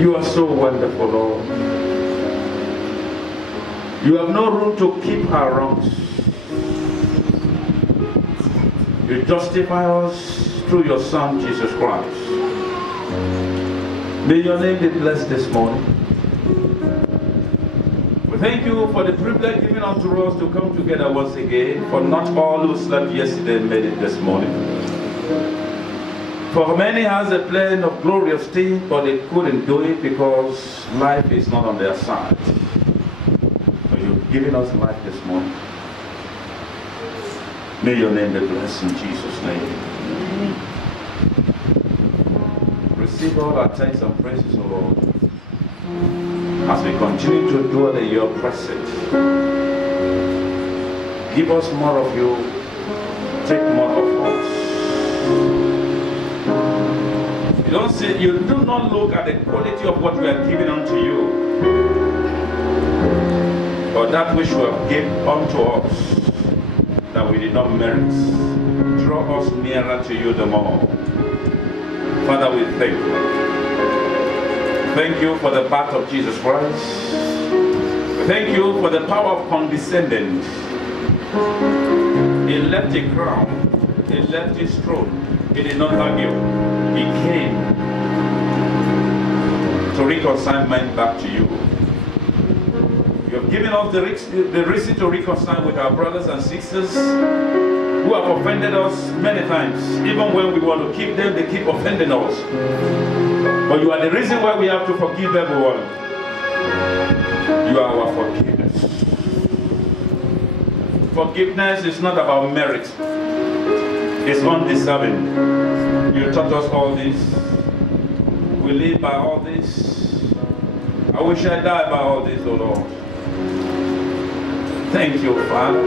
You are so wonderful, Lord. You have no room to keep our wrongs. You justify us through your Son, Jesus Christ. May your name be blessed this morning. We thank you for the privilege given unto us to come together once again, for not all who slept yesterday made it this morning. For many has a plan of glorious things, but they couldn't do it because life is not on their side. But you've given us life this morning. May your name be blessed in Jesus' name. Receive all our thanks and praises, O Lord, as we continue to dwell in your presence. Give us more of you, take more of us. You do not look at the quality of what we are giving unto you, but that which you have given unto us, that we did not merit. Draw us nearer to you the more. Father, we thank you. Thank you for the birth of Jesus Christ. Thank you for the power of condescending. He left a crown. He left his throne. He did not argue. He came to reconcile men back to you. You have given us the reason to reconcile with our brothers and sisters who have offended us many times. Even when we want to keep them, they keep offending us. But you are the reason why we have to forgive everyone. You are our forgiveness. Forgiveness is not about merit. It's undeserving. You taught us all this. We live by all this. I wish I died by all this, O Lord. Thank you, Father,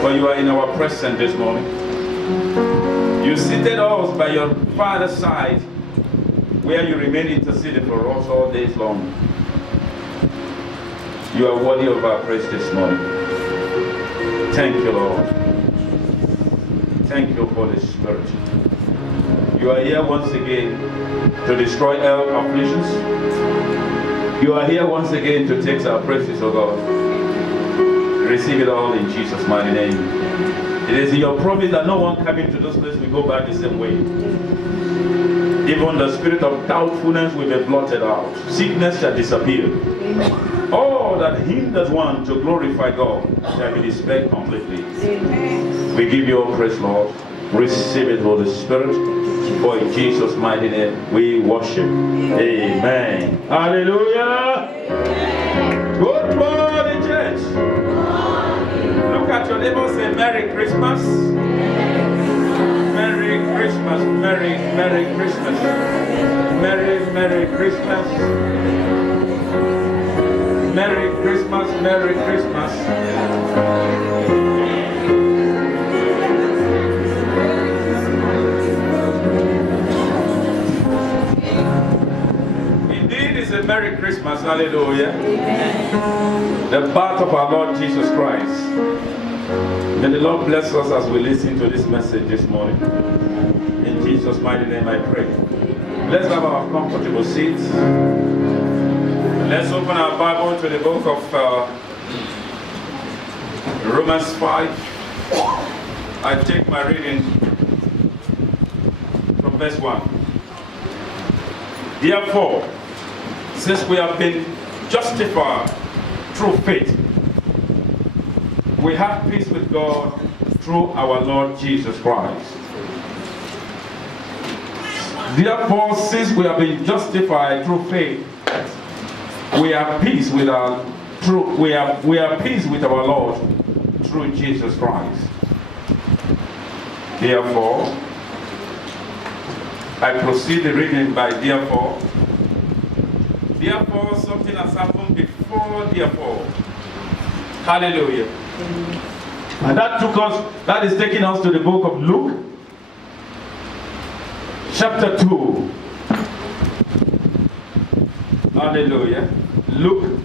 for you are in our presence this morning. You seated us by your Father's side, where you remain interceding for us all days long. You are worthy of our praise this morning. Thank you, Lord. Thank you, Holy Spirit. You are here once again to destroy our afflictions. You are here once again to take our praises, O God. Receive it all in Jesus' mighty name. It is your promise that no one coming to this place will go back the same way. Even the spirit of doubtfulness will be blotted out. Sickness shall disappear. All that hinders one to glorify God shall be dispelled completely. We give you all praise, Lord. Receive it, Holy Spirit. For in Jesus' mighty name we worship. Amen. Hallelujah. Good morning, church. Look at your neighbor, say Merry Christmas. Merry Christmas. Merry Christmas. Merry Christmas. Merry Christmas. Merry Christmas. Merry Christmas, hallelujah. Amen. The birth of our Lord Jesus Christ. May the Lord bless us as we listen to this message this morning. In Jesus' mighty name I pray. Let's have our comfortable seats. Let's open our Bible to the book of Romans 5. I take my reading from verse 1. Therefore, since we have been justified through faith, we have peace with God through our Lord Jesus Christ. Therefore, since we have been justified through faith, we have peace with our peace with our Lord through Jesus Christ. Therefore, I proceed the reading by therefore. Therefore, something has happened before therefore. Hallelujah. And that is taking us to the book of Luke, chapter 2. Hallelujah. Luke,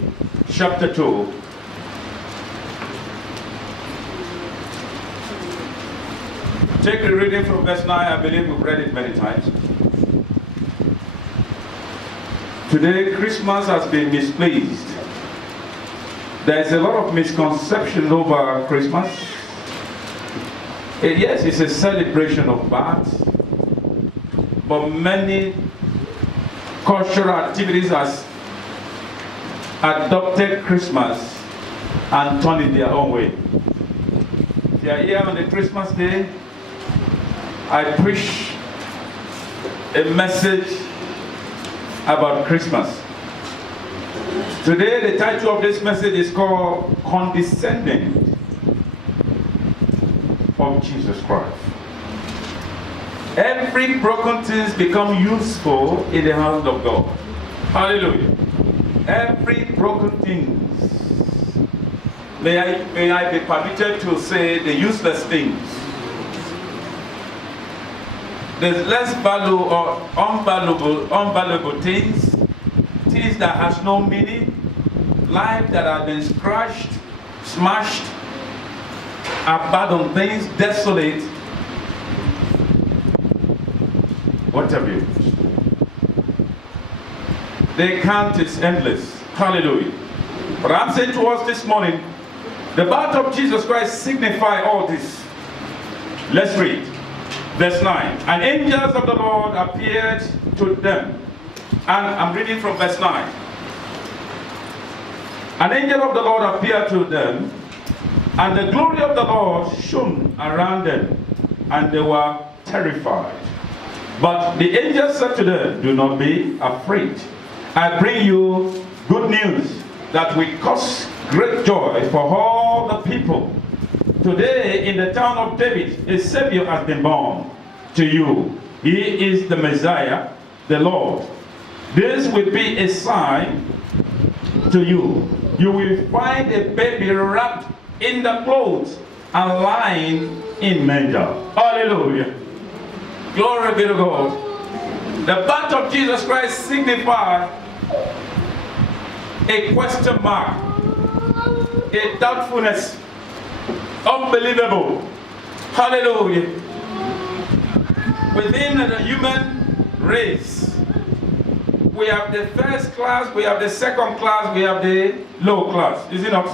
chapter 2. Take the reading from verse 9. I believe we've read it many times. Today, Christmas has been misplaced. There's a lot of misconception over Christmas. Yes, it's a celebration of birth, but many cultural activities has adopted Christmas and turned it their own way. If you are here on the Christmas day, I preach a message about Christmas. Today, the title of this message is called Condescending of Jesus Christ. Every broken thing become useful in the house of God. Hallelujah. Every broken thing. May I be permitted to say the useless things. There's less value or unvaluable things that has no meaning, life that has been scratched, smashed, abandoned things, desolate. What have you? The count is endless. Hallelujah. But I'm saying to us this morning, the birth of Jesus Christ signify all this. Let's read. Verse 9. And angels of the Lord appeared to them. And I'm reading from verse 9. An angel of the Lord appeared to them, and the glory of the Lord shone around them, and they were terrified. But the angel said to them, do not be afraid. I bring you good news that will cause great joy for all the people. Today in the town of David, a Savior has been born to you. He is the Messiah, the Lord. This will be a sign to you. You will find a baby wrapped in the clothes and lying in manger. Hallelujah. Glory be to God. The birth of Jesus Christ signifies a question mark, a doubtfulness, unbelievable. Hallelujah. Within the human race, we have the first class, we have the second class, we have the low class. Is it not?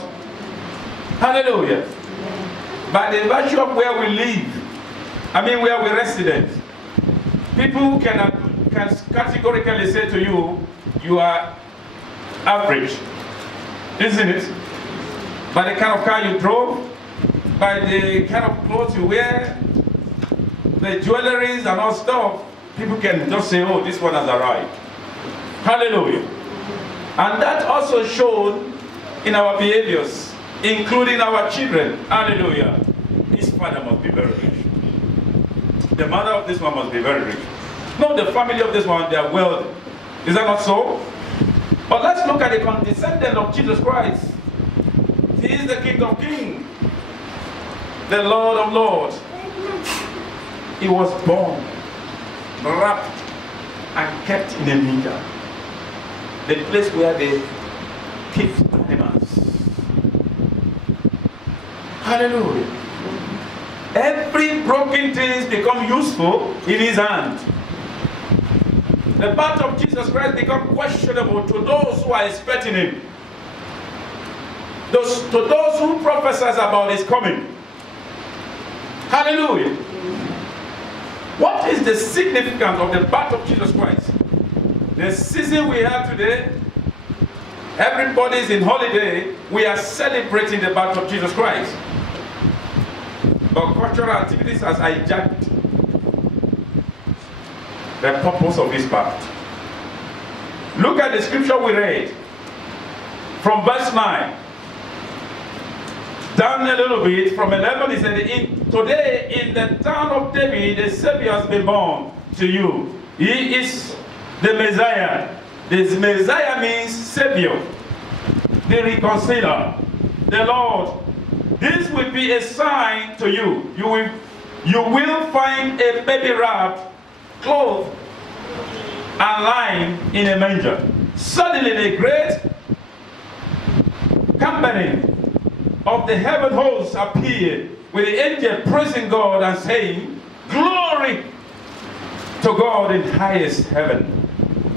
Hallelujah. By the virtue of where we live, where we resident, people can categorically say to you, you are average. Isn't it? By the kind of car you drove, by the kind of clothes you wear, the jewelries and all stuff, people can just say, oh, this one has arrived. Hallelujah. And that also shown in our behaviors, including our children. Hallelujah. This father must be very rich. The mother of this one must be very rich. No, the family of this one, they are wealthy. Is that not so? But let's look at the condescending of Jesus Christ. He is the King of Kings, the Lord of Lords. He was born, wrapped, and kept in a manger. The place where they keep animals. Hallelujah. Every broken thing become useful in his hand. The birth of Jesus Christ become questionable to those who are expecting him. To those who prophesies about his coming. Hallelujah. What is the significance of the birth of Jesus Christ? The season we have today, everybody's in holiday, we are celebrating the birth of Jesus Christ. But cultural activities has hijacked the purpose of this birth. Look at the scripture we read from verse 9. Down a little bit, from 11, he said, today in the town of David, a Savior has been born to you. He is the Messiah. This Messiah means Savior, the Reconciler, the Lord. This will be a sign to you. You will find a baby wrapped, clothed, and lying in a manger. Suddenly the great company of the heaven hosts appeared with the angel praising God and saying, glory to God in highest heaven,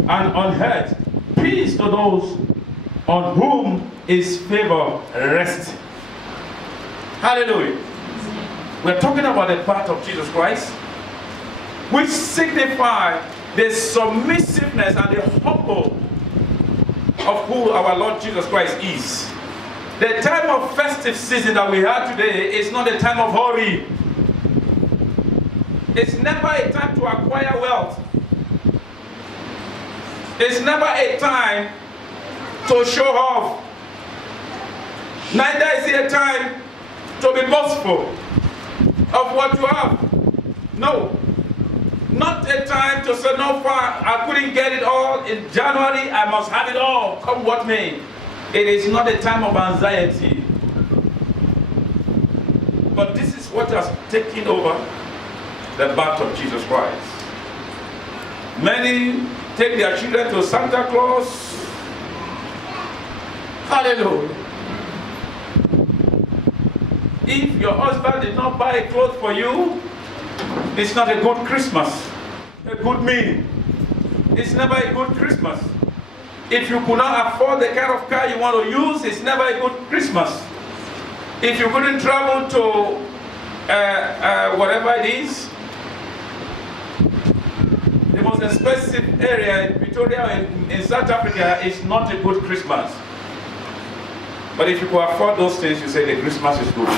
and on earth peace to those on whom his favor rests. Hallelujah. We're talking about the birth of Jesus Christ, which signify the submissiveness and the humble of who our Lord Jesus Christ is. The time of festive season that we have today is not a time of hurry. It's never a time to acquire wealth. It's never a time to show off. Neither is it a time to be boastful of what you have. No. Not a time to say, no, I couldn't get it all in January, I must have it all, come what may. It is not a time of anxiety. But this is what has taken over the birth of Jesus Christ. Many take their children to Santa Claus. Hallelujah. If your husband did not buy a clothes for you, it's not a good Christmas, a good meal. It's never a good Christmas. If you could not afford the kind of car you want to use, it's never a good Christmas. If you couldn't travel to whatever it is, the most expensive area in Pretoria in South Africa is not a good Christmas. But if you could afford those things, you say the Christmas is good.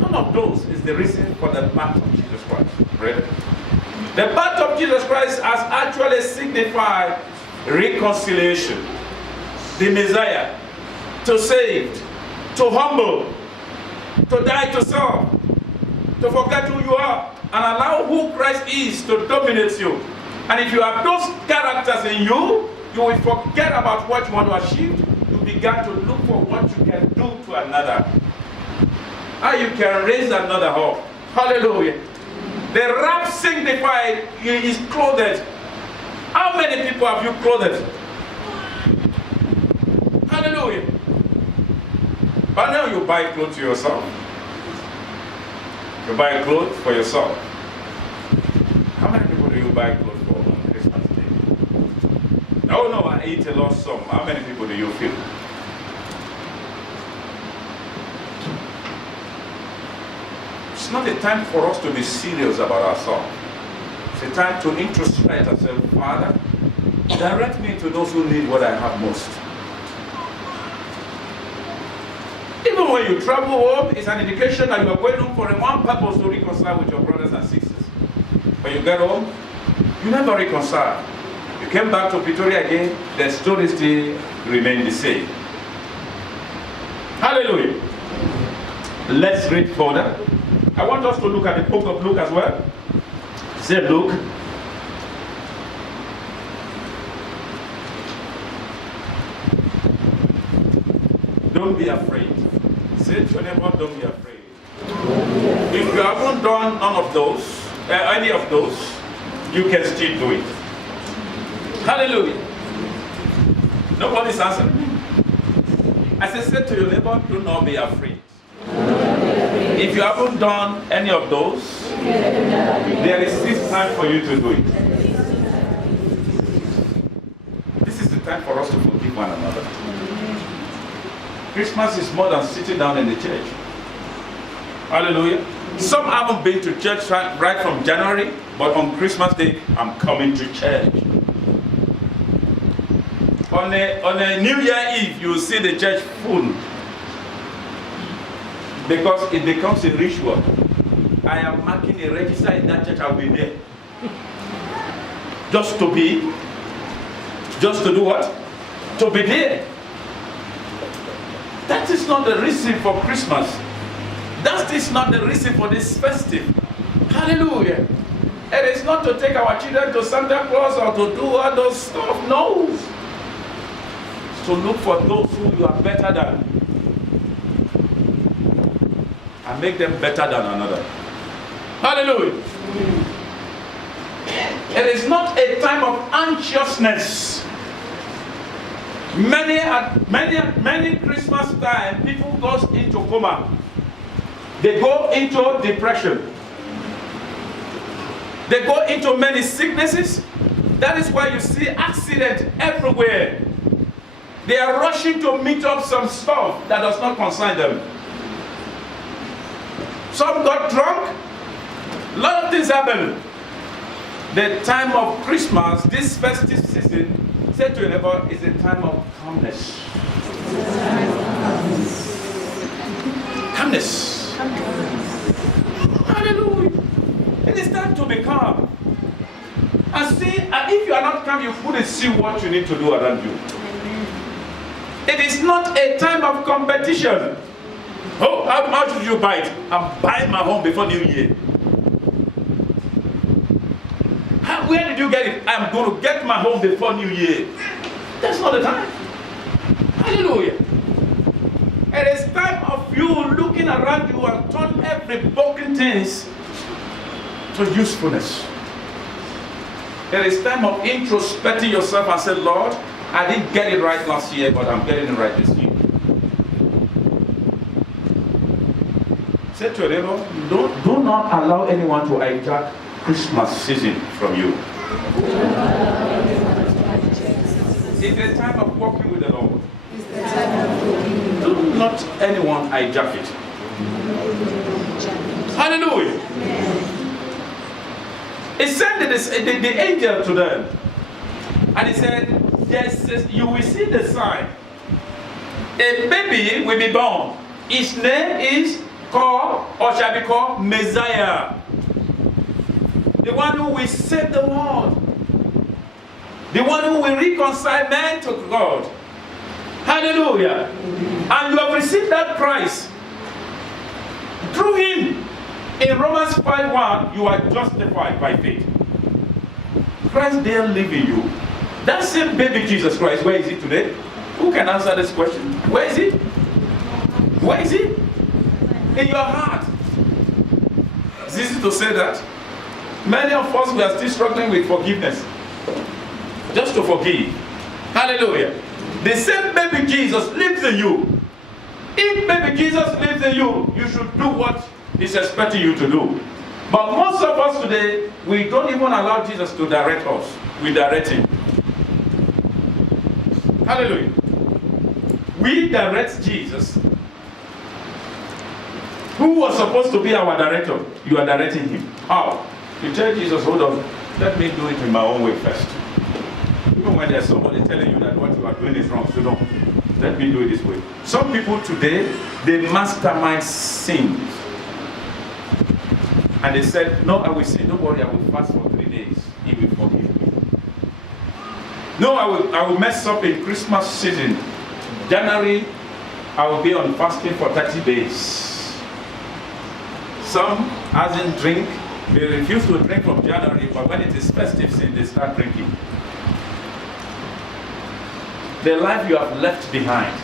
None of those is the reason for the birth of Jesus Christ. Right? The birth of Jesus Christ has actually signified reconciliation. The Messiah, to save, to humble, to die to serve, to forget who you are, and allow who Christ is to dominate you. And if you have those characters in you, you will forget about what you want to achieve. You begin to look for what you can do to another. How you can raise another up. Hallelujah. The wrap signified he is clothed. How many people have you clothed? Hallelujah. But now you buy clothes to yourself. You buy clothes for yourself. How many people do you buy clothes for on Christmas Day? Oh no, I eat a lot some. How many people do you feel? It's not a time for us to be serious about ourselves. It's a time to introspect ourselves. Father, direct me to those who need what I have most. Even when you travel home, it's an indication that you are going home for one purpose, to reconcile with your brothers and sisters. When you get home, you never reconcile. You came back to Pretoria again, the story still remains the same. Hallelujah. Let's read further. I want us to look at the book of Luke as well. Say Luke. Don't be afraid. Say to your neighbor, don't be afraid. If you haven't done none of those, any of those, you can still do it. Hallelujah. Nobody's answering. As I said to your neighbor, do not be afraid. If you haven't done any of those, there is this time for you to do it. This is the time for us to forgive one another. Christmas is more than sitting down in the church. Hallelujah. Some haven't been to church right from January, but on Christmas Day, I'm coming to church. On a New Year Eve, you will see the church full. Because it becomes a ritual. I am marking a register in that church, I'll be there. Just to do what? To be there. That is not the reason for Christmas. That is not the reason for this festive. Hallelujah. It is not to take our children to Santa Claus or to do all those stuff. No. It's to look for those who you are better than. And make them better than another. Hallelujah. It is not a time of anxiousness. Many Christmas time, people go into coma. They go into depression. They go into many sicknesses. That is why you see accidents everywhere. They are rushing to meet up some stuff that does not concern them. Some got drunk. A lot of things happen. The time of Christmas, this festive season, say to your neighbor, is a time of calmness. Calmness. Hallelujah. It is time to be calm. And see, and if you are not calm, you couldn't see what you need to do around you. It is not a time of competition. Oh, how much did you buy it? I'm buying my home before New Year. Where did you get it? I'm going to get my home before New Year. That's not the time. Hallelujah. It is time of you looking around you and turn every broken things to usefulness. It is time of introspecting yourself and say, Lord, I didn't get it right last year, but I'm getting it right this year. Say to your neighbor, do not allow anyone to hijack Christmas season from you. It's a time of walking with the Lord. Do not anyone hijack it. Hallelujah. He sent the angel to them. And he said, yes, you will see the sign. A baby will be born. His name is called, or shall be called, Messiah. The one who will save the world. The one who will reconcile man to God. Hallelujah. And you have received that price. Through him. In Romans 5:1, you are justified by faith. Christ there live in you. That same baby Jesus Christ, where is he today? Who can answer this question? Where is he? Where is he? In your heart. It's easy to say that. Many of us, we are still struggling with forgiveness. Just to forgive. Hallelujah. The same baby Jesus lives in you. If baby Jesus lives in you, you should do what he's expecting you to do. But most of us today, we don't even allow Jesus to direct us. We direct him. Hallelujah. We direct Jesus. Who was supposed to be our director? You are directing him. How? You tell Jesus, hold on, let me do it in my own way first. Even when there's somebody telling you that what you are doing is wrong, so no, let me do it this way. Some people today, they mastermind sins. And they said, no, I will say, don't worry, I will fast for 3 days. He will forgive me. No, I will mess up in Christmas season. January, I will be on fasting for 30 days. Some hasn't drink. They refuse to drink from January, but when it is festive season, they start drinking. The life you have left behind,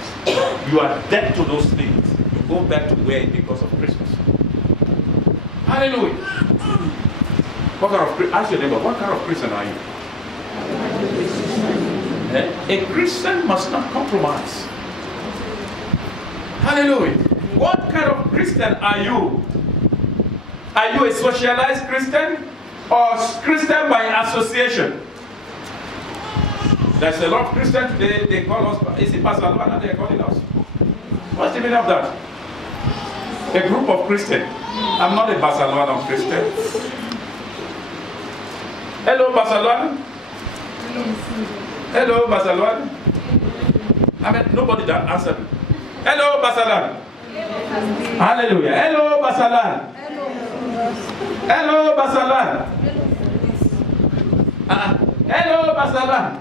you are dead to those things. You go back to where because of Christmas. Hallelujah. What kind of, ask your neighbor, what kind of Christian are you? A Christian must not compromise. Hallelujah. What kind of Christian are you? Are you a socialized Christian or Christian by association? There's a lot of Christians today, they call us, is it Pastor Luana they're calling us? What's the meaning of that? A group of Christians. I'm not a Barcelona Christian. Hello, Barcelona. Hello, Barcelona. I mean, nobody that answered me. Hello, Barcelona. Hallelujah. Hello, Barcelona. Hello, Barcelona. Hello, Barcelona.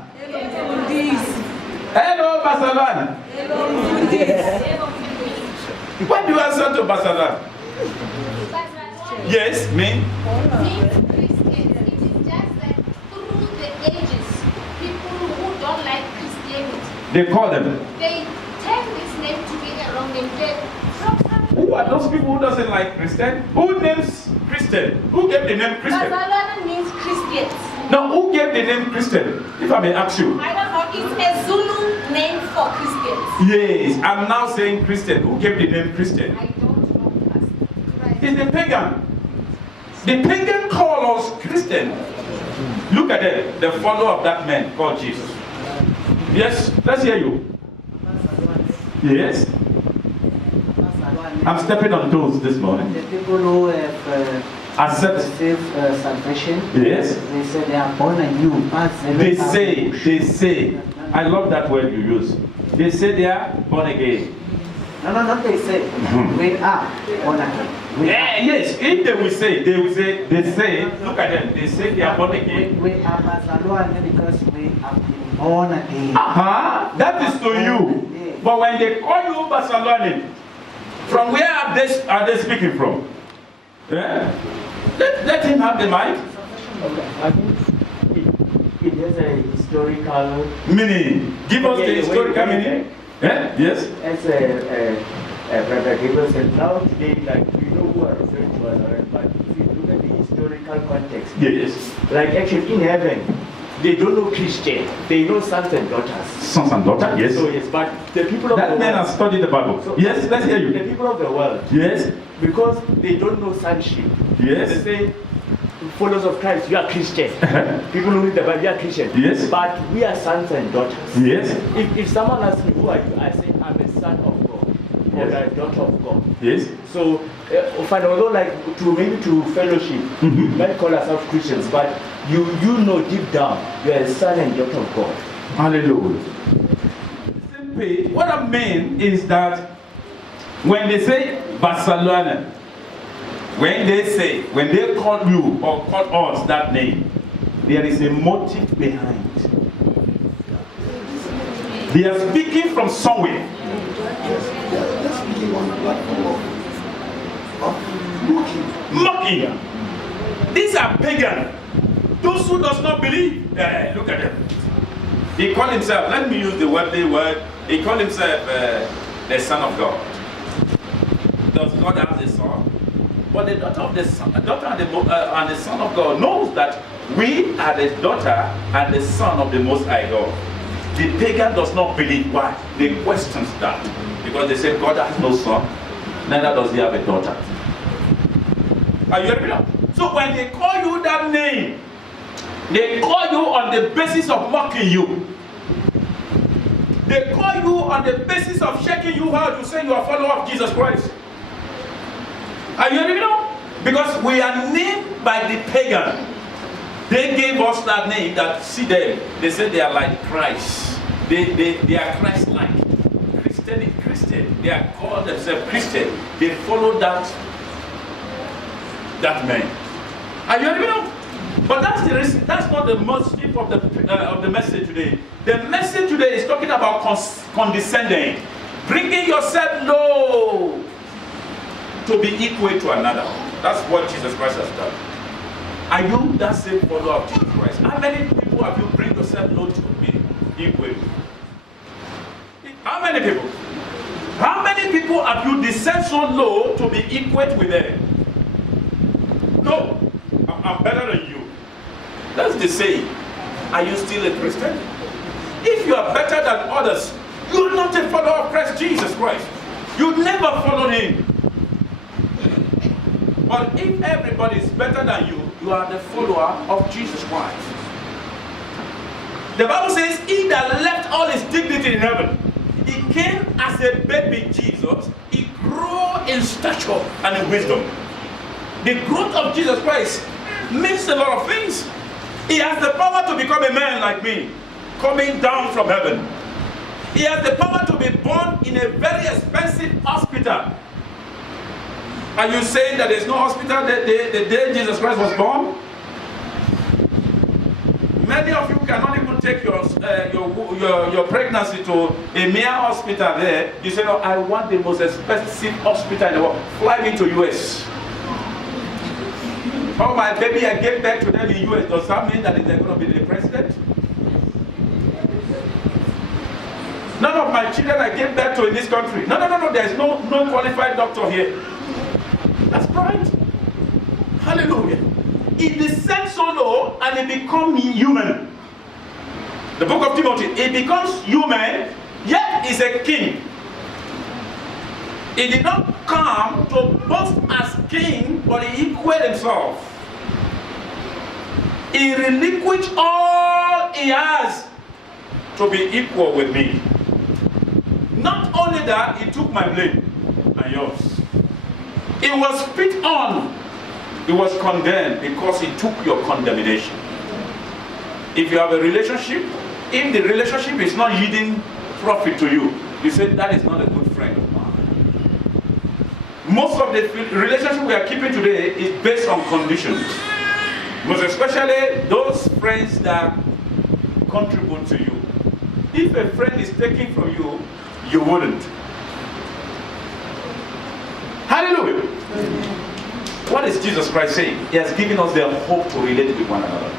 Hello, Barcelona. What do you answer to Barcelona? Yes, me. It is just that through the ages, people who don't like Christianity, They call them. they take this name to be a wrong name. Who are those people who doesn't like Christian? Who names Christian? Who gave the name Christian? Barcelona means Christians. No, who gave the name Christian? If I may ask you. I don't know, it's a Zulu name for Christians. Yes, I'm now saying Christian. Who gave the name Christian? I don't know, Pastor. It's the pagan. The pagan call us Christian. Look at them, the follower of that man called Jesus. Yes, let's hear you. Yes. I'm stepping on toes this morning. The people who have received salvation, Yes. they say they are born anew. They say. I love that word you use. They say they are born again. No, not they say. We are born again. Yes, if they will say, look at them, they say they are born again. We are Basaluane because we have been born again. That is to you. But when they call you Basaluane, from where are they speaking from? Yeah? Let him have the mic. I think it has a historical Meaning. Give us the historical meaning. Yeah? Yes. As Brother Gabriel said, now today, like, you know who are referring to us, alright, but if you look at the historical context, Yes. like actually in heaven, they don't know Christian, they know sons and daughters. Sons and daughters, yes. So yes, but the people of That the man world, has studied the Bible. so Yes, let's hear the you. people of the world, Yes. because they don't know sonship, Yes. they say, followers of Christ, you are Christian. People who read the Bible, you are Christian. Yes. But we are sons and daughters. Yes. If someone asks me, who are you? I say, I'm a son of God, or Yes. a daughter of God. Yes. So, fine, although like to fellowship, we might call ourselves Christians, but you know deep down, you are a son and daughter of God. Hallelujah. Simply, what I mean is that when they say Barcelona, when they call you or call us that name, there is a motive behind. They are speaking from somewhere. They're speaking on the platform of Mocking. These are pagan. Those who does not believe. Look at them. He called himself, let me use the worldly word, he called himself the Son of God. Does God have a son? But the daughter of the son, and the Son of God knows that we are the daughter and the son of the Most High God. The pagan does not believe. Why? They question that. Because they say God has no son, neither does he have a daughter. Are you hearing me? So when they call you that name, they call you on the basis of mocking you. They call you on the basis of shaking you out to say you are a follower of Jesus Christ. Are you hearing me now? Because we are named by the pagan. They gave us that name that, see them, they say they are like Christ. They are Christ-like. Christian. They are called themselves Christian. They follow that man. Are you hearing me now? But that's not the motive of the message today. The message today is talking about condescending, bringing yourself low to be equal to another. That's what Jesus Christ has done. Are you that same follower of Jesus Christ? How many people have you bring yourself low to be equal? How many people? How many people have you descended so low to be equal with them? No, I'm better than you. That's the saying. Are you still a Christian? If you are better than others, you are not a follower of Christ Jesus Christ. You never followed him. But if everybody is better than you, you are the follower of Jesus Christ. The Bible says, he that left all his dignity in heaven, he came as a baby Jesus, he grew in stature and in wisdom. The growth of Jesus Christ means a lot of things. He has the power to become a man like me, coming down from heaven. He has the power to be born in a very expensive hospital. Are you saying that there's no hospital the day Jesus Christ was born? Many of you cannot even take your pregnancy to a mere hospital there. You say, no, I want the most expensive hospital in the world. Fly me to US. Oh, my baby, I gave birth to them in US. Does that mean that they're going to be the president? None of my children I gave birth to in this country. No. There's no qualified doctor here. That's pride. Hallelujah. He descends so low and he becomes human. The book of Timothy, he becomes human, yet is a king. He did not come to boast as king, but he equated himself. He relinquished all he has to be equal with me. Not only that, he took my blame and yours. He was spit on. He was condemned because he took your condemnation. If you have a relationship, if the relationship is not yielding profit to you, you say that is not a good friend of mine. Most of the relationship we are keeping today is based on conditions. Most especially those friends that contribute to you. If a friend is taking from you, you wouldn't. Hallelujah. What is Jesus Christ saying? He has given us the hope to relate with one another.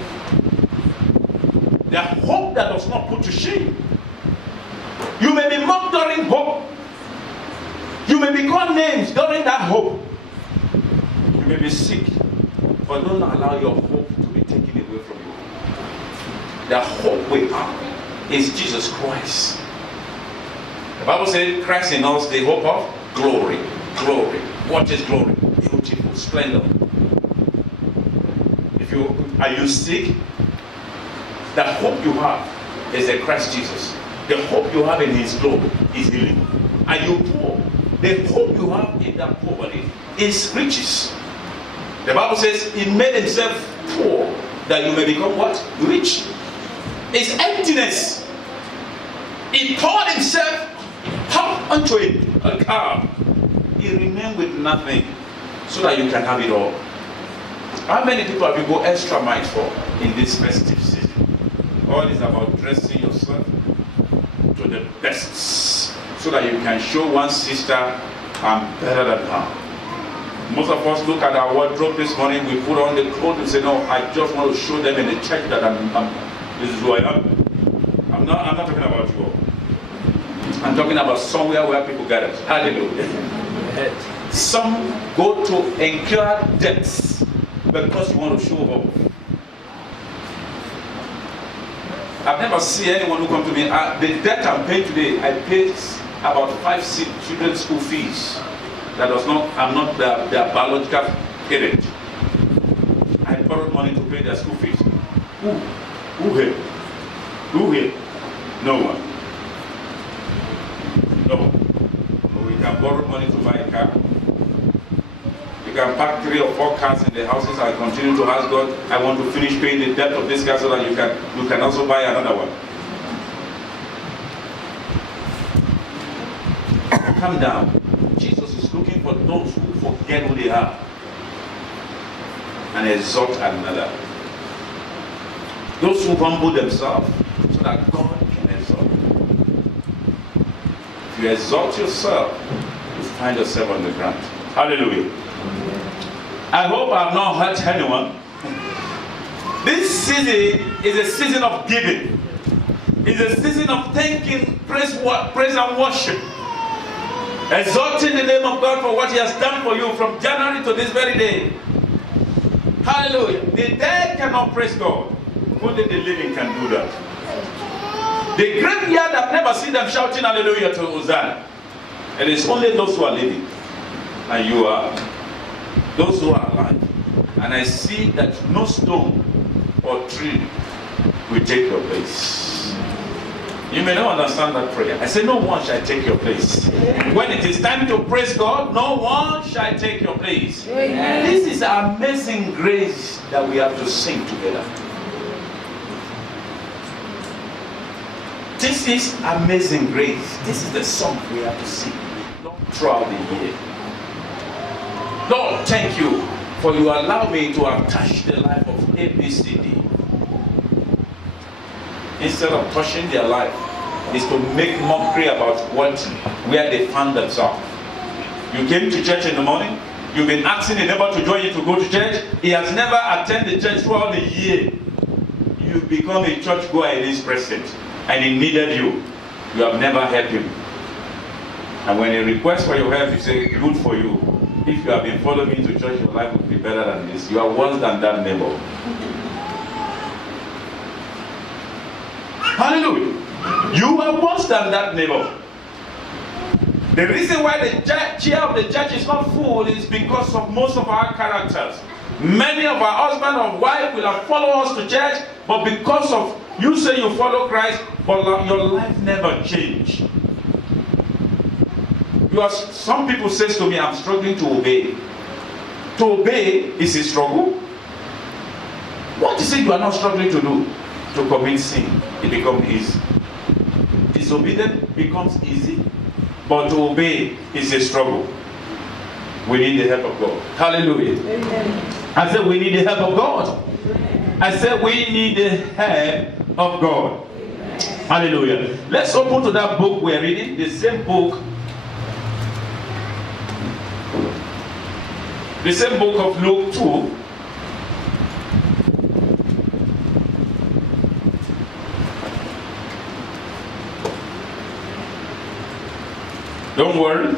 The hope that does not put to shame. You may be mocked during hope. You may be called names during that hope. You may be sick, but don't allow your hope to be taken away from you. The hope we have is Jesus Christ. The Bible says Christ in us, the hope of glory. Glory. What is glory? Beautiful, splendor. Are you sick? The hope you have is in Christ Jesus. The hope you have in His glory is healing. Are you poor? The hope you have in that poverty is riches. The Bible says He made Himself poor that you may become what? Rich. It's emptiness. He poured Himself up unto a car. He remained with nothing so that you can have it all. How many people have you go extra miles for in this festive season? All is about dressing yourself to the best so that you can show one sister, I'm better than her. Most of us look at our wardrobe this morning, we put on the clothes and say, no, I just want to show them in the church that this is who I am. I'm not talking about you all. I'm talking about somewhere where people gather. Hallelujah. Some go to incur debts because you want to show off. I've never seen anyone who come to me, the debt I'm paying today, I paid about 5 children's school fees. That was not, I'm not their biological parent. I borrowed money to pay their school fees. Who here? Who here? No one. No one. We can borrow money to buy a car. You can pack 3 or 4 cars in the houses and continue to ask God, I want to finish paying the debt of this car so that you can also buy another one. Calm down. Jesus is looking for those who forget who they are and exalt another. Those who humble themselves so that God can exalt. If you exalt yourself, you find yourself on the ground. Hallelujah. I hope I have not hurt anyone. This season is a season of giving. It's a season of thanking, praise and worship. Exalting the name of God for what He has done for you from January to this very day. Hallelujah. The dead cannot praise God. Only the living can do that. The graveyard have never seen them shouting hallelujah to Hosanna. It is only those who are living. And you are. Those who are alive. And I see that no stone or tree will take your place. You may not understand that prayer. I say no one shall take your place. When it is time to praise God, no one shall take your place. Amen. This is amazing grace that we have to sing together. This is amazing grace. This is the song we have to sing throughout the year. Lord, thank you for you allow me to have touched the life of ABCD. Instead of touching their life, is to make mockery about where they found themselves. You came to church in the morning, you've been asking the neighbor to join you to go to church, he has never attended church throughout the year. You become a church goer in his presence, and he needed you. You have never helped him. And when he requests for your help, you say, good for you. If you have been following me to church, your life will be better than this. You are worse than that neighbor. Hallelujah. You are worse than that neighbor. The reason why the chair of the church is not full is because of most of our characters. Many of our husband or wife will have followed us to church, but because of you say you follow Christ, but your life never changed. Some people say to me, I'm struggling to obey. To obey is a struggle. What is it you are not struggling to do? To commit sin. It becomes easy. Disobedience becomes easy, but to obey is a struggle. We need the help of God. Hallelujah. Amen. I said we need the help of God. Amen. I said we need the help of God. Amen. Hallelujah. Let's open to that book we're reading, the same book. The same book of Luke 2. Don't worry.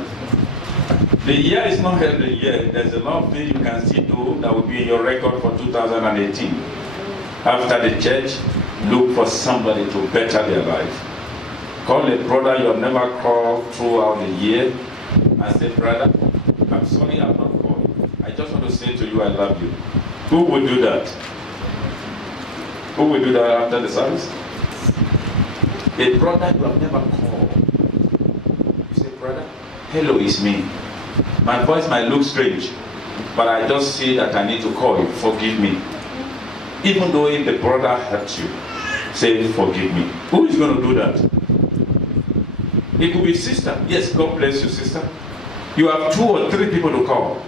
The year is not held the year. There's a lot of things you can still do that will be in your record for 2018. After the church, look for somebody to better their life. Call a brother you have never called throughout the year and say, brother, I'm sorry I've not called you. I just want to say to you I love you. Who will do that? Who will do that after the service? A brother you have never called. You say, brother, hello, it's me. My voice might look strange, but I just see that I need to call you. Forgive me. Even though if the brother hurts you, say, forgive me. Who is going to do that? It could be sister. Yes, God bless you, sister. You have 2 or 3 people to call.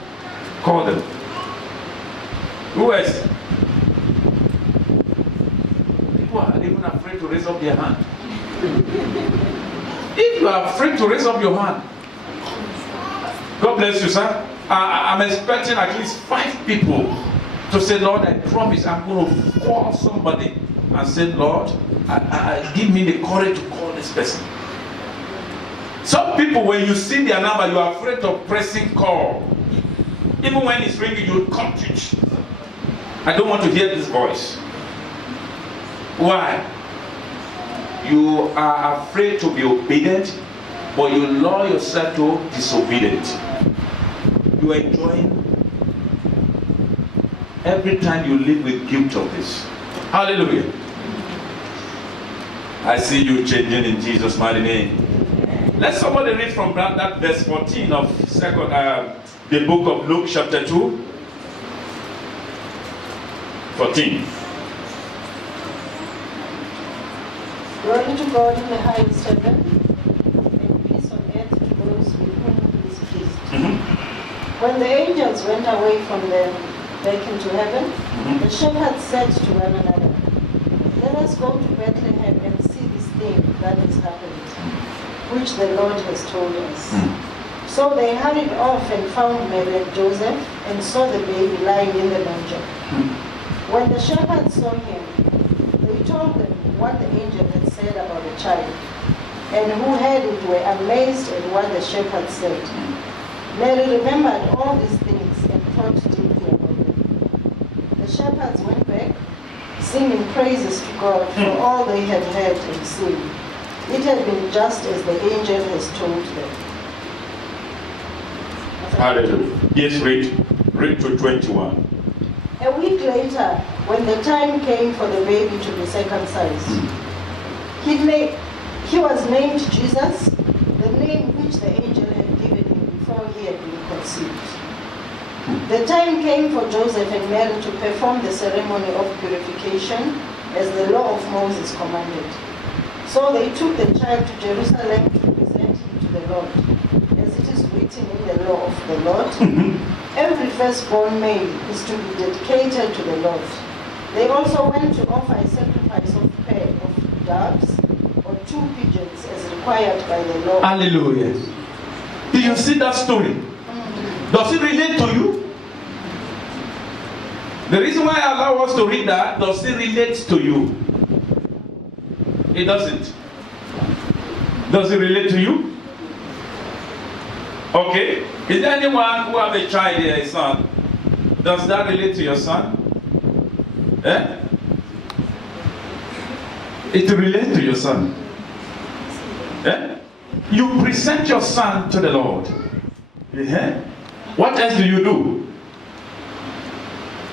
Call them. Who else? People are even afraid to raise up their hand. If you are afraid to raise up your hand, God bless you, sir. I'm expecting at least 5 people to say, Lord, I promise I'm going to call somebody and say, Lord, give me the courage to call this person. Some people, when you see their number, you are afraid of pressing call. Even when it's ringing, you come to it. I don't want to hear this voice. Why? You are afraid to be obedient, but you allow yourself to disobedient. You are enjoying every time you live with guilt of this. Hallelujah. I see you changing in Jesus' mighty name. Let somebody read from that verse 14 of the book of Luke chapter 2. 14. Glory to God in the highest heaven, and peace on earth to those with whom he is pleased. When the angels went away from them back into heaven, the shepherds said to one another, let us go to Bethlehem and see this thing that has happened, which the Lord has told us. So they hurried off and found Mary and Joseph and saw the baby lying in the manger. When the shepherds saw him, they told them what the angel had said about the child, and who heard it were amazed at what the shepherds said. Mary remembered all these things and thought deeply about them. The shepherds went back, singing praises to God for all they had heard and seen. It had been just as the angel has told them. Hallelujah. Yes, read to 21. A week later, when the time came for the baby to be circumcised, he was named Jesus, the name which the angel had given him before he had been conceived. The time came for Joseph and Mary to perform the ceremony of purification as the law of Moses commanded. So they took the child to Jerusalem to present him to the Lord. As it is written in the law of the Lord, every firstborn male is to be dedicated to the Lord. They also went to offer a sacrifice of a pair of doves or 2 pigeons as required by the law. Hallelujah. Do you see that story? Does it relate to you? The reason why I allow us to read that, does it relate to you? It doesn't. Does it relate to you? Okay. Is there anyone who have a child here, a son? Does that relate to your son? It relates to your son. You present your son to the Lord. What else do you do?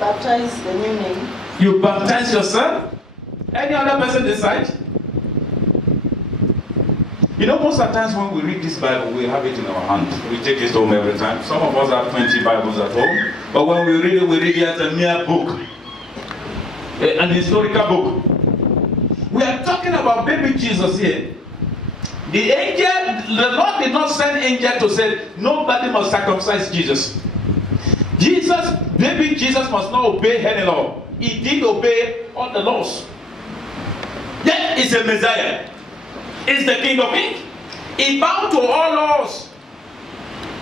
baptize the new name. You baptize yourself? Any other person decide? You know, most of the times when we read this Bible, we have it in our hand. We take it home every time. Some of us have 20 Bibles at home. But when we read it as a mere book. An historical book. We are talking about baby Jesus here. The Lord did not send angel to say, nobody must circumcise Jesus. Baby Jesus must not obey any law. He did obey all the laws. Yet he's a Messiah. He's the King of Kings. He bowed to all laws.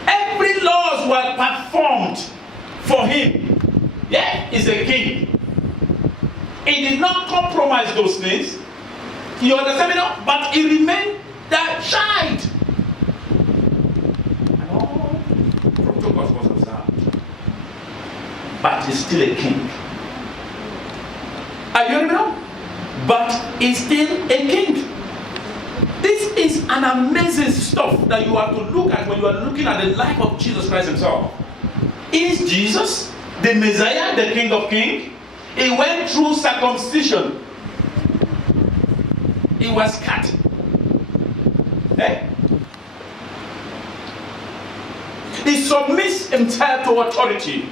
Every laws were performed for him. Yet he's a king. He did not compromise those things. You understand me now? But he remained that child. And all protocols was observed. But he's still a king. Are you hearing me now? But he's still a king. This is an amazing stuff that you have to look at when you are looking at the life of Jesus Christ himself. Is Jesus the Messiah, the King of Kings? He went through circumcision. He was cut. Hey? He submits himself to authority.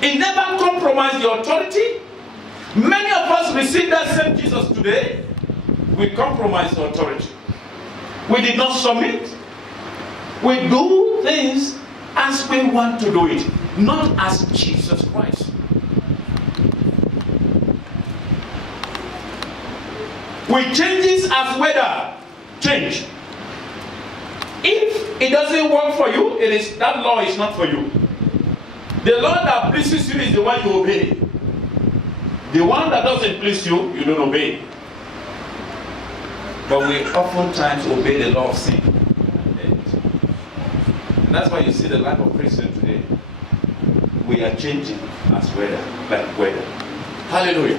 He never compromised the authority. Many of us receive that same Jesus today. We compromise the authority. We did not submit. We do things as we want to do it, not as Jesus Christ. We changes as weather change. If it doesn't work for you, that law is not for you. The law that pleases you is the one you obey. The one that doesn't please you, you don't obey. But we oftentimes obey the law of sin. And that's why you see the life of Christians today. We are changing as weather, like weather. Hallelujah.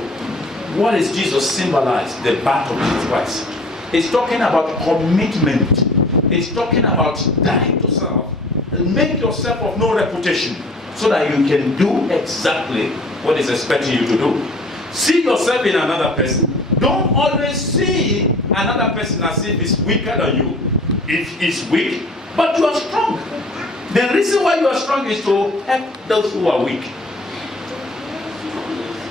What is Jesus symbolize? The birth of Jesus Christ. It's talking about commitment. It's talking about dying to self. Make yourself of no reputation so that you can do exactly what is expecting you to do. See yourself in another person. Don't always see another person as if he's weaker than you. If he's weak, but you are strong. The reason why you are strong is to help those who are weak.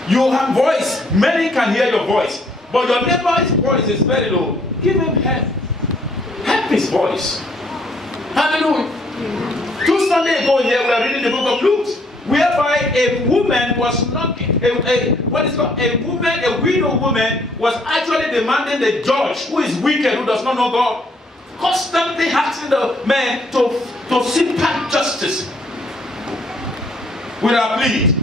You have voice. Many can hear your voice. But your neighbor's voice is very low. Give him help. Help his voice. Hallelujah. 2 Sundays ago here we are reading the book of Luke, whereby a woman was not a widow woman was actually demanding the judge who is wicked, who does not know God, constantly asking the man to seek justice with her plea.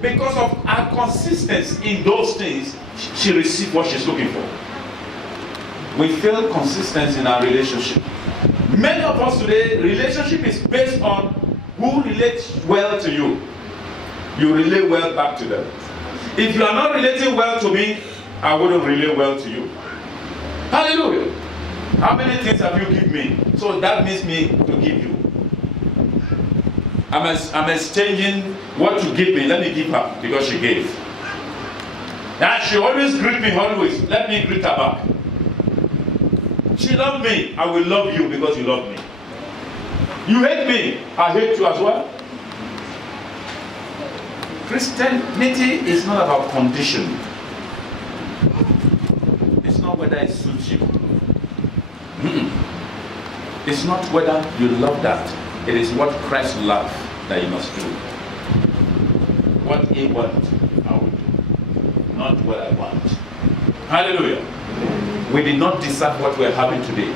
Because of her consistency in those things, she received what she's looking for. We feel consistency in our relationship. Many of us today, relationship is based on who relates well to you. You relate well back to them. If you are not relating well to me, I wouldn't relate well to you. Hallelujah. How many things have you given me? So that means me to give you. I'm exchanging what you give me. Let me give her because she gave. Now she always greet me always. Let me greet her back. She loved me. I will love you because you love me. You hate me. I hate you as well. Christianity is not about condition. It's not whether it suits you. It's not whether you love that. It is what Christ loved that you must do. What he wants, I will do. Not what I want. Hallelujah. We did not deserve what we are having today.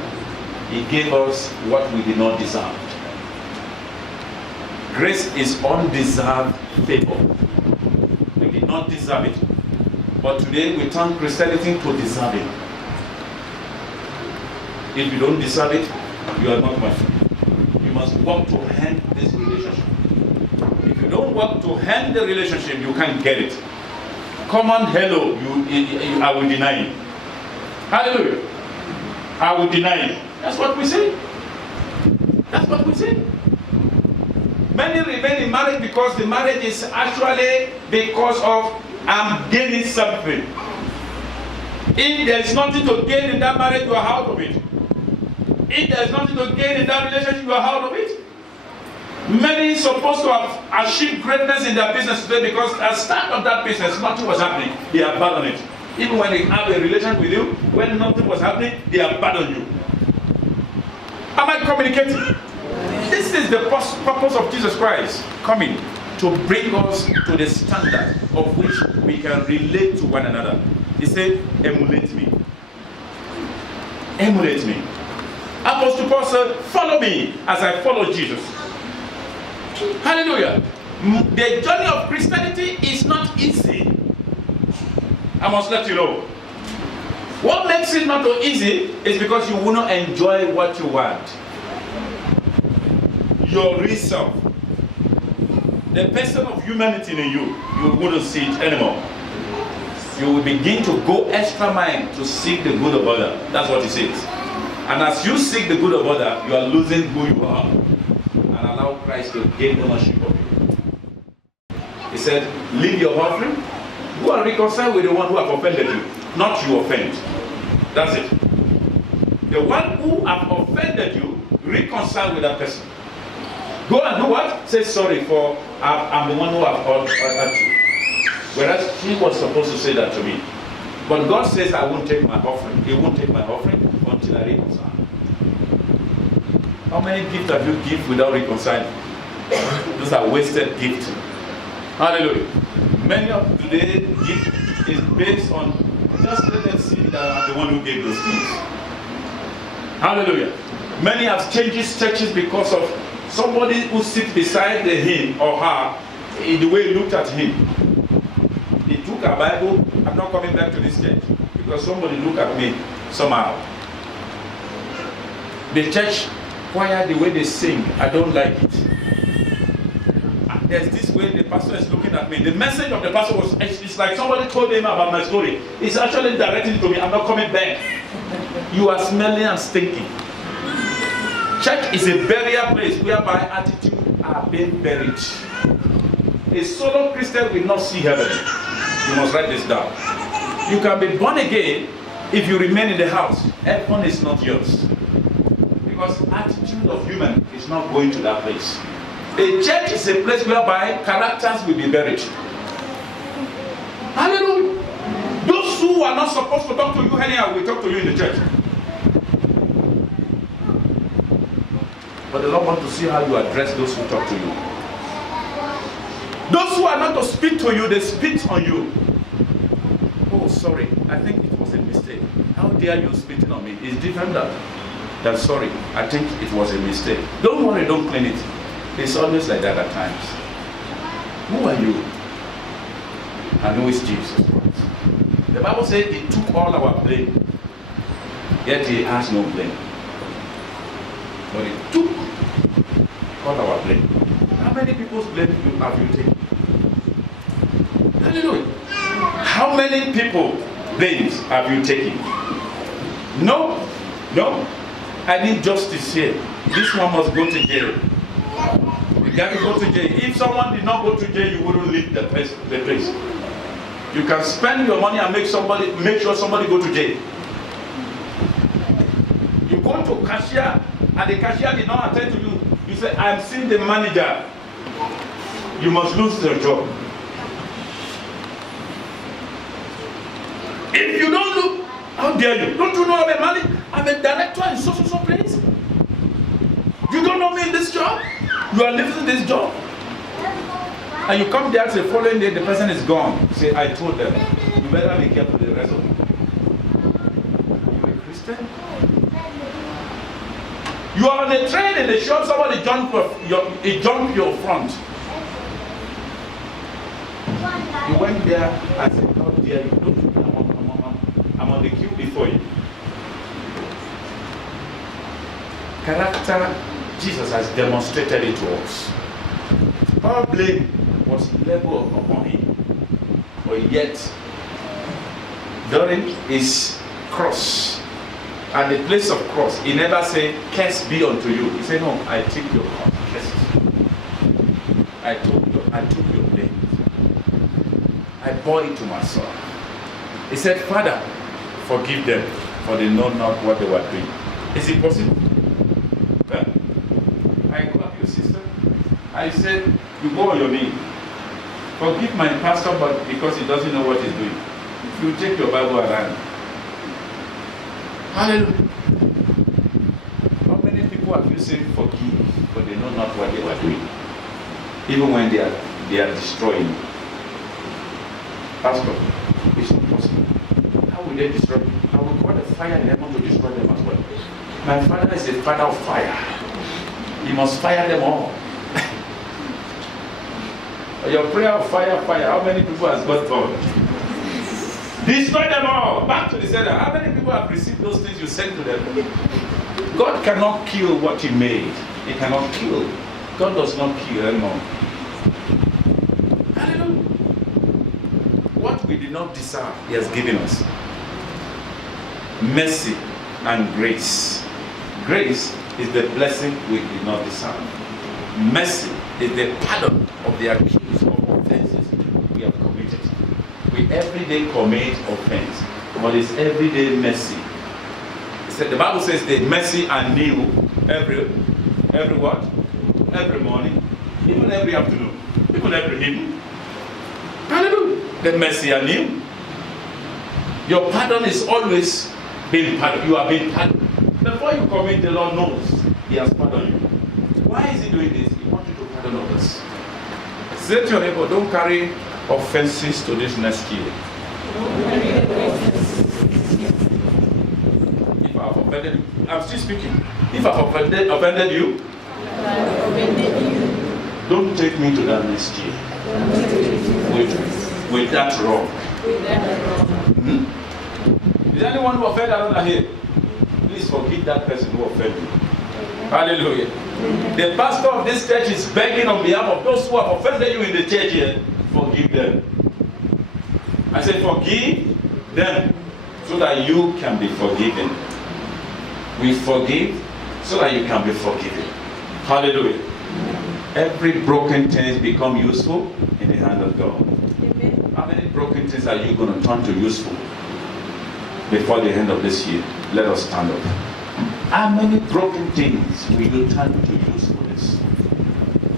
He gave us what we did not deserve. Grace is undeserved favor. We did not deserve it. But today we turn Christianity to deserving. If you don't deserve it, you are not my friend. You must work to end this relationship. If you don't work to end the relationship, you can't get it. Come on, hello, I will deny you. Hallelujah. I will deny you. That's what we say. That's what we say. Many remain in marriage because the marriage is actually because of I'm gaining something. If there is nothing to gain in that marriage, you are out of it. If there is nothing to gain in that relationship, you are out of it. Many supposed to have achieved greatness in their business today because at the start of that business, nothing was happening. They abandoned it. Even when they have a relation with you, when nothing was happening, they abandon you. Am I communicating? This is the purpose of Jesus Christ coming to bring us to the standard of which we can relate to one another. He said, emulate me. Emulate me. Apostle Paul said, follow me as I follow Jesus. Hallelujah. The journey of Christianity is not easy. I must let you know. What makes it not so easy is because you will not enjoy what you want. Your real self. The person of humanity in you, you wouldn't see it anymore. You will begin to go extra mile to seek the good of others. That's what he says. And as you seek the good of others, you are losing who you are. And allow Christ to gain ownership of you. He said, leave your offering. Go and reconcile with the one who have offended you. Not you offend. That's it. The one who have offended you, reconcile with that person. Go and do what? Say sorry for I'm the one who have hurt you. Whereas he was supposed to say that to me. But God says I won't take my offering. He won't take my offering until I reconcile. How many gifts have you given without reconciling? Those are wasted gifts. Hallelujah. Many of today's gift is based on just let them see that I'm the one who gave those things. Hallelujah. Many have changed churches because of somebody who sits beside him or her in the way he looked at him. He took a Bible. I'm not coming back to this church because somebody looked at me somehow. The church choir, the way they sing, I don't like it. There's this way the pastor is looking at me. The message of the pastor was, it's like somebody told him about my story. It's actually directing to me. I'm not coming back. You are smelling and stinking. Church is a burial place whereby attitudes are being buried. A solo Christian will not see heaven. You must write this down. You can be born again if you remain in the house. Heaven is not yours. Because attitude of human is not going to that place. A church is a place whereby characters will be buried. Hallelujah. Those who are not supposed to talk to you anyhow will talk to you in the church. But the Lord wants to see how you address those who talk to you. Those who are not to speak to you, they spit on you. Oh, sorry, I think it was a mistake. How dare you spitting on me? It's different than sorry. I think it was a mistake. Don't worry, don't clean it. It's always like that at times. Who are you? And who is Jesus Christ? The Bible says he took all our blame, yet he has no blame. But he took all our blame. How many people's blame have you taken? Hallelujah. How many people's blames have you taken? No. I need justice here. This one must go to jail. You got to go to jail. If someone did not go to jail, you wouldn't leave the place. You can spend your money and make sure somebody go to jail. You go to cashier and the cashier did not attend to you. You say, I'm seeing the manager. You must lose your job. If you don't look, how dare you? Don't you know I'm a manager? I'm a director in so place. You don't know me in this job? You are living this job. And you come there, the following day, the person is gone. Say, I told them, you better be careful the rest of you. You a Christian? You are on a train in the shop, somebody jumped your front. You went there, I said, how dare you? Don't I'm on the queue before you. Character, Jesus has demonstrated it to us. Our blame was leveled upon him. But yet, during his cross, at the place of cross, he never said, curse be unto you. He said, no, I take your curses. I took your name. I bore it to my son. He said, Father, forgive them, for they know not what they were doing. Is it possible? Well, I go up your sister. I said, you go on your knee. Forgive my pastor, but because he doesn't know what he's doing. You take your Bible around. Hallelujah. How many people have you said forgive, but they know not what they were doing? Even when they are destroying. Pastor, it's not possible. How will they destroy? I will call the fire in heaven to destroy them as well. My father is a father of fire. He must fire them all. Your prayer of fire, how many people has God told? Destroy them all. Back to the center. How many people have received those things you sent to them? God cannot kill what he made. He cannot kill. God does not kill anymore. Hallelujah. What we did not deserve, he has given us. Mercy and grace. Grace is the blessing we did not deserve. Mercy is the pardon of the accused of offenses we have committed. We every day commit offense, but it's everyday mercy. The Bible says the mercy are new every what? Every morning, even every afternoon, even every evening. Hallelujah. The mercy are new. Your pardon is always being pardoned. You are being pardoned. Before you commit, the Lord knows he has pardoned you. Why is he doing this? He wants you to pardon others. Say to your neighbor, don't carry offenses to this next year. If I have offended you, I'm still speaking. If I have offended you, don't take me to that next year with that wrong. Is anyone who offended another here? Please forgive that person who offended you. Hallelujah. The pastor of this church is begging on behalf of those who have offended you in the church here, forgive them. I say forgive them so that you can be forgiven. We forgive so that you can be forgiven. Hallelujah. Every broken thing become useful in the hand of God. Amen. How many broken things are you going to turn to useful before the end of this year? Let us stand up. How many broken things will you turn to usefulness?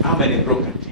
How many broken things?